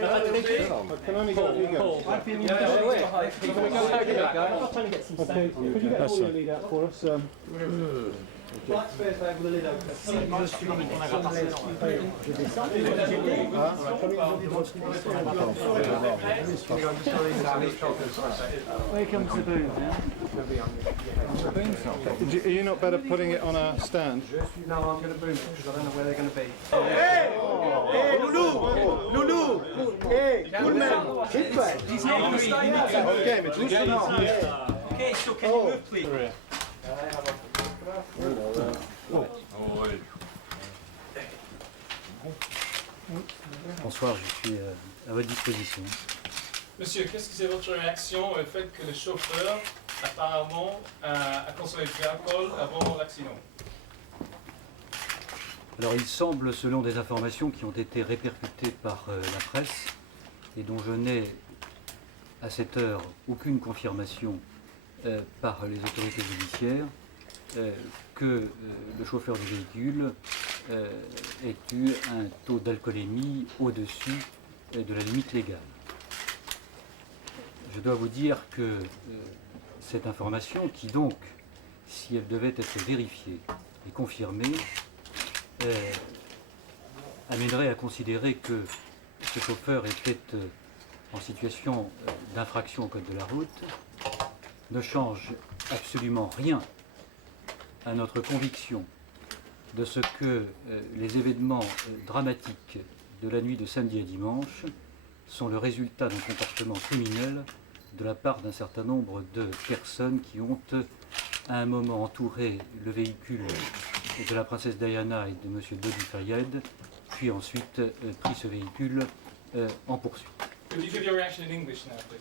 can only go if you go. Okay, could you get all your lead out for us? Welcome to Booth, Are you not better putting it on a stand? No, I'm going to boom because I don't know where they're going to be. Hey, Loulou! Hey, cool man! Sit back! Okay, but listen now. Okay, so can you move please? Bonsoir, je suis à votre disposition. Monsieur, qu'est-ce que c'est votre réaction au fait que le chauffeur apparemment a consommé de l'alcool avant l'accident? Alors il semble, selon des informations qui ont été répercutées par la presse, et dont je n'ai à cette heure aucune confirmation par les autorités judiciaires, que le chauffeur du véhicule ait eu un taux d'alcoolémie au-dessus de la limite légale. Je dois vous dire que cette information, qui donc, si elle devait être vérifiée et confirmée, amènerait à considérer que ce chauffeur était en situation d'infraction au code de la route, ne change absolument rien à notre conviction de ce que les événements dramatiques de la nuit de samedi à dimanche sont le résultat d'un comportement criminel de la part d'un certain nombre de personnes qui ont à un moment entouré le véhicule de la princesse Diana et de M. Dodi Fayed, puis ensuite pris ce véhicule en poursuite. Could you give your reaction in English now, please?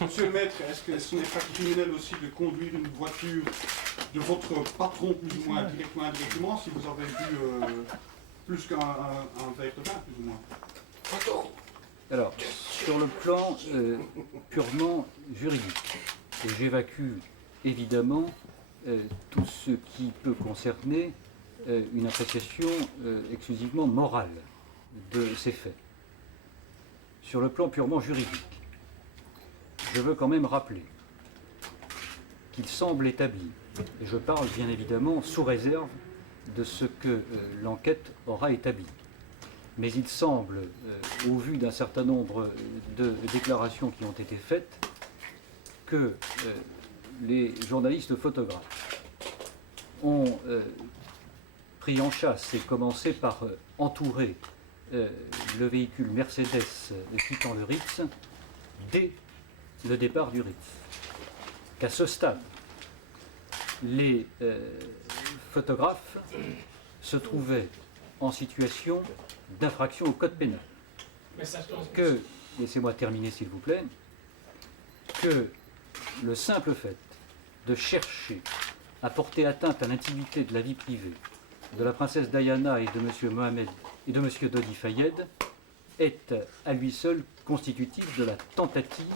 Monsieur le maître, est-ce que ce n'est pas criminel aussi de conduire une voiture de votre patron plus ou moins directement indirectement si vous avez bu plus qu'un verre de vin plus ou moins? Alors, sur le plan purement juridique, j'évacue évidemment tout ce qui peut concerner une appréciation exclusivement morale de ces faits. Sur le plan purement juridique, je veux quand même rappeler qu'il semble établi, et je parle bien évidemment sous réserve de ce que l'enquête aura établi, mais il semble, au vu d'un certain nombre de déclarations qui ont été faites, que les journalistes photographes ont pris en chasse et commencé par entourer le véhicule Mercedes quittant le Ritz dès le départ du Ritz. Qu'à ce stade, les photographes se trouvaient en situation d'infraction au code pénal. Que, laissez-moi terminer s'il vous plaît, que le simple fait de chercher à porter atteinte à l'intimité de la vie privée de la princesse Diana et de M. Mohamed et de M. Dodi Fayed est à lui seul constitutif de la tentative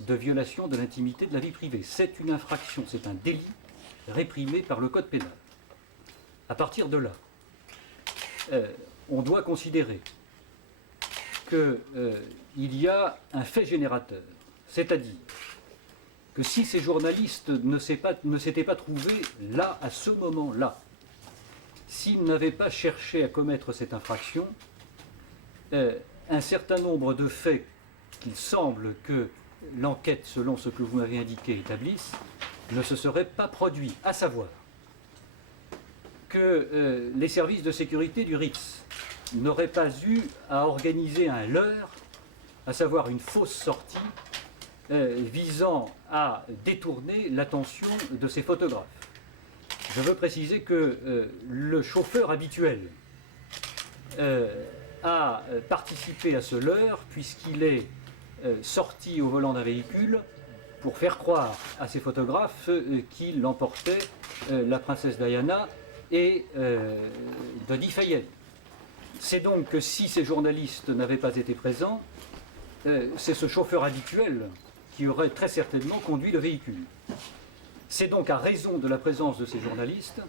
de violation de l'intimité de la vie privée. C'est une infraction, c'est un délit réprimé par le code pénal. À partir de là, on doit considérer qu'il y a un fait générateur, c'est-à-dire que si ces journalistes ne s'étaient pas trouvés là, à ce moment-là, s'ils n'avaient pas cherché à commettre cette infraction, un certain nombre de faits qu'il semble que l'enquête, selon ce que vous m'avez indiqué, établisse, ne se seraient pas produits, à savoir que les services de sécurité du Ritz n'auraient pas eu à organiser un leurre, à savoir une fausse sortie, visant à détourner l'attention de ces photographes. Je veux préciser que le chauffeur habituel a participé à ce leurre puisqu'il est sorti au volant d'un véhicule pour faire croire à ces photographes qu'il emportait la princesse Diana et Dodi Fayed. C'est donc que si ces journalistes n'avaient pas été présents, c'est ce chauffeur habituel qui aurait très certainement conduit le véhicule. C'est donc à raison de la présence de ces journalistes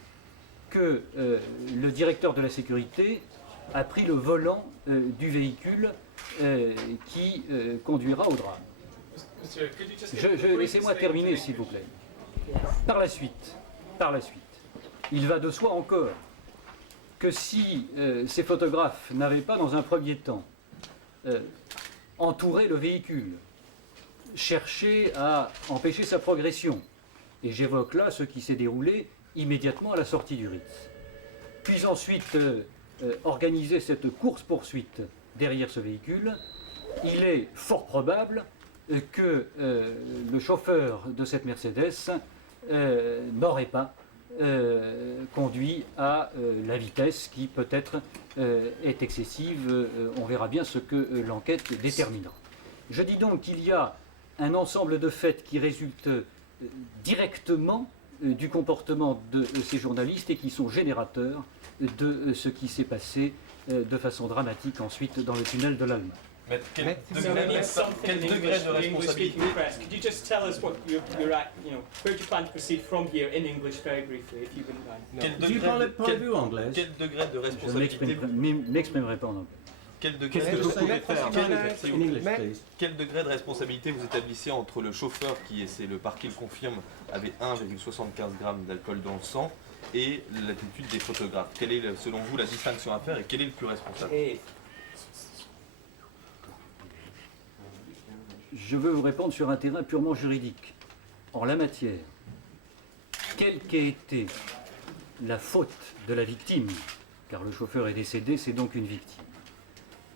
que le directeur de la sécurité a pris le volant du véhicule qui conduira au drame. Monsieur, could you just Laissez-moi terminer, s'il vous plaît. Par la suite, il va de soi encore que si ces photographes n'avaient pas, dans un premier temps, entouré le véhicule, cherché à empêcher sa progression, et j'évoque là ce qui s'est déroulé immédiatement à la sortie du Ritz, puis ensuite organiser cette course-poursuite derrière ce véhicule, il est fort probable que le chauffeur de cette Mercedes n'aurait pas conduit à la vitesse qui peut-être est excessive. On verra bien ce que l'enquête déterminera. Je dis donc qu'il y a un ensemble de faits qui résultent directement du comportement de ces journalistes et qui sont générateurs de ce qui s'est passé de façon dramatique ensuite dans le tunnel de l'Allemagne. Maître, So we need something quel in degré English de for the English-speaking responsabilité press. Could you just tell us what you're at, where do you plan to proceed from here in English very briefly, if you wouldn't mind? Quel degré de Je responsabilité ne m'exprimerai pas en anglais. Quel degré Qu'est-ce que vous pouvez faire Quel degré de responsabilité vous établissez entre le chauffeur qui, et c'est le parquet le confirme, avait 1,75 g d'alcool dans le sang et l'attitude des photographes? Quelle est selon vous la distinction à faire et quel est le plus responsable? Je veux vous répondre sur un terrain purement juridique. En la matière, quelle qu'ait été la faute de la victime, car le chauffeur est décédé, c'est donc une victime,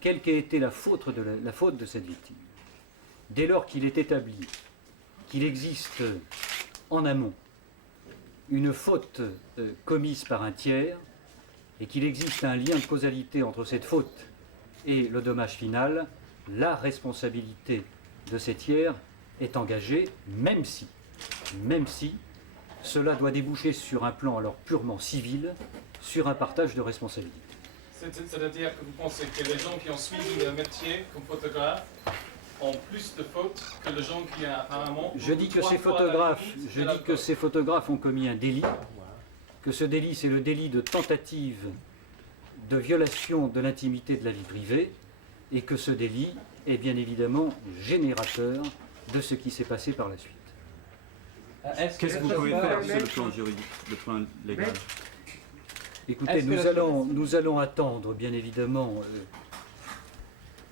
quelle qu'ait été la faute de cette victime, dès lors qu'il est établi qu'il existe en amont une faute commise par un tiers et qu'il existe un lien de causalité entre cette faute et le dommage final, la responsabilité de ces tiers est engagée, même si cela doit déboucher sur un plan alors purement civil, sur un partage de responsabilité. C'est-à-dire que vous pensez que les gens qui ont suivi le métier comme photographe ont plus de fautes que les gens qui apparemment... Je dis que ces photographes ont commis un délit, que ce délit c'est le délit de tentative de violation de l'intimité de la vie privée, et que ce délit est bien évidemment générateur de ce qui s'est passé par la suite. Qu'est-ce que vous pouvez faire sur le plan juridique, le plan légal? Écoutez, nous allons attendre bien évidemment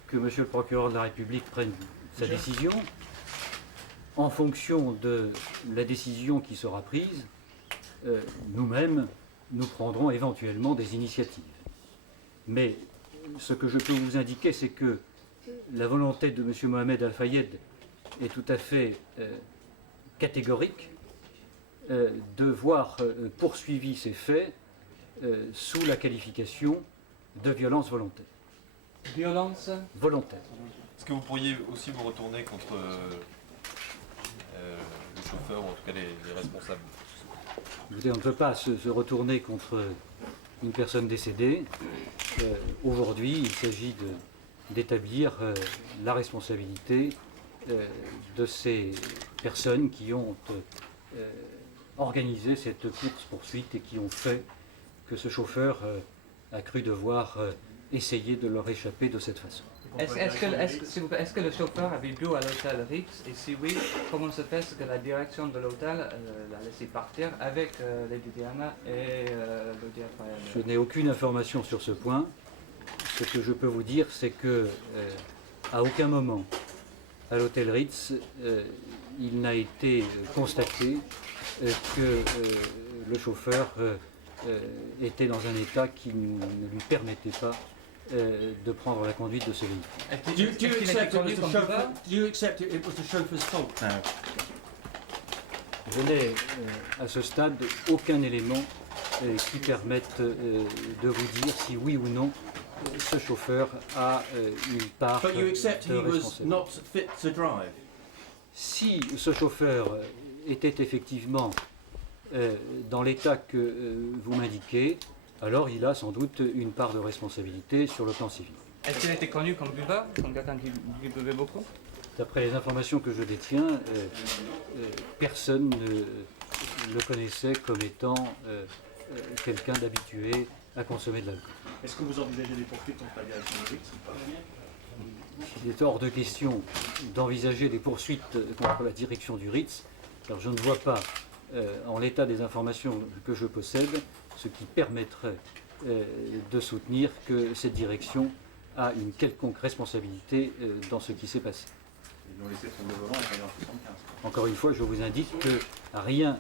que Monsieur le procureur de la République prenne sa décision. En fonction de la décision qui sera prise, nous-mêmes, nous prendrons éventuellement des initiatives. Mais ce que je peux vous indiquer, c'est que la volonté de M. Mohamed Al-Fayed est tout à fait catégorique de voir poursuivi ces faits sous la qualification de violence volontaire. Violence Volontaire. Est-ce que vous pourriez aussi vous retourner contre le chauffeur ou en tout cas les responsables? Écoutez, on ne peut pas se retourner contre une personne décédée. Aujourd'hui, il s'agit d'établir la responsabilité de ces personnes qui ont organisé cette course-poursuite et qui ont fait que ce chauffeur a cru devoir essayer de leur échapper de cette façon. Est-ce que le chauffeur avait bu à l'hôtel Ritz? Et si oui, comment se fait que la direction de l'hôtel l'a laissé partir avec Lady Diana et Lady Raphaël? Je n'ai aucune information sur ce point. Ce que je peux vous dire, c'est que à aucun moment à l'hôtel Ritz, il n'a été constaté que le chauffeur était dans un état qui ne lui permettait pas de prendre la conduite de ce véhicule. Do you accept it was the chauffeur's fault now? Je n'ai à ce stade aucun élément qui permette de vous dire si oui ou non ce chauffeur a une part But you accept de he was responsabilité. not fit to drive? Si ce chauffeur était effectivement dans l'état que vous m'indiquez, alors il a sans doute une part de responsabilité sur le plan civil. Est-ce qu'il était connu comme buveur, comme quelqu'un qui buvait beaucoup? D'après les informations que je détiens, personne ne le connaissait comme étant quelqu'un d'habitué à consommer de l'alcool. Est-ce que vous envisagez des poursuites contre la direction du RITS ou pas? Il est hors de question d'envisager des poursuites contre la direction du RITS, car je ne vois pas, en l'état des informations que je possède, ce qui permettrait de soutenir que cette direction a une quelconque responsabilité dans ce qui s'est passé. Ils ont laissé tomber le volant en 75. Encore une fois, je vous indique que rien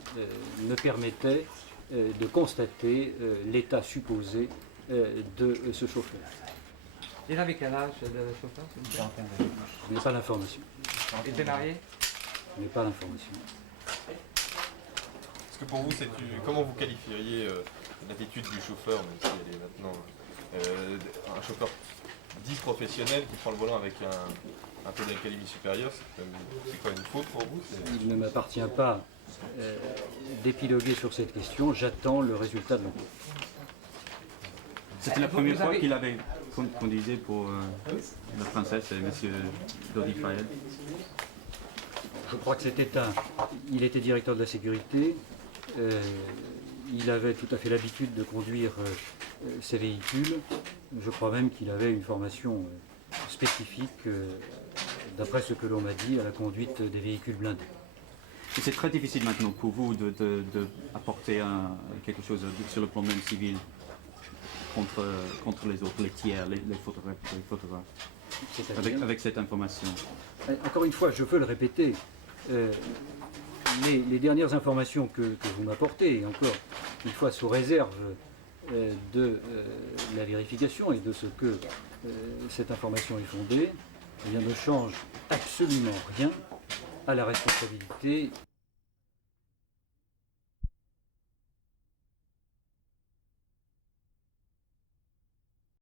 ne permettait de constater l'état supposé de ce chauffeur. Il avait quel âge le chauffeur? Je n'ai pas l'information. Il était marié? Je n'ai pas l'information. Est-ce que pour vous, comment vous qualifieriez l'attitude du chauffeur, même si elle est maintenant un chauffeur dit professionnel qui prend le volant avec un taux d'alcoolémie supérieur, c'est quoi une faute pour vous? Il ne m'appartient pas d'épiloguer sur cette question, j'attends le résultat de l'enquête. C'était la première fois qu'il avait conduisait pour la princesse et monsieur Dodi Fayed. Je crois que il était directeur de la sécurité, il avait tout à fait l'habitude de conduire ces véhicules. Je crois même qu'il avait une formation spécifique, d'après ce que l'on m'a dit, à la conduite des véhicules blindés. Et c'est très difficile maintenant pour vous d'apporter quelque chose sur le plan même civil contre les autres, les tiers, les photographes avec cette information. Encore une fois, je veux le répéter, les dernières informations que vous m'apportez, et encore une fois sous réserve de la vérification et de ce que cette information est fondée, eh bien, ne change absolument rien à la responsabilité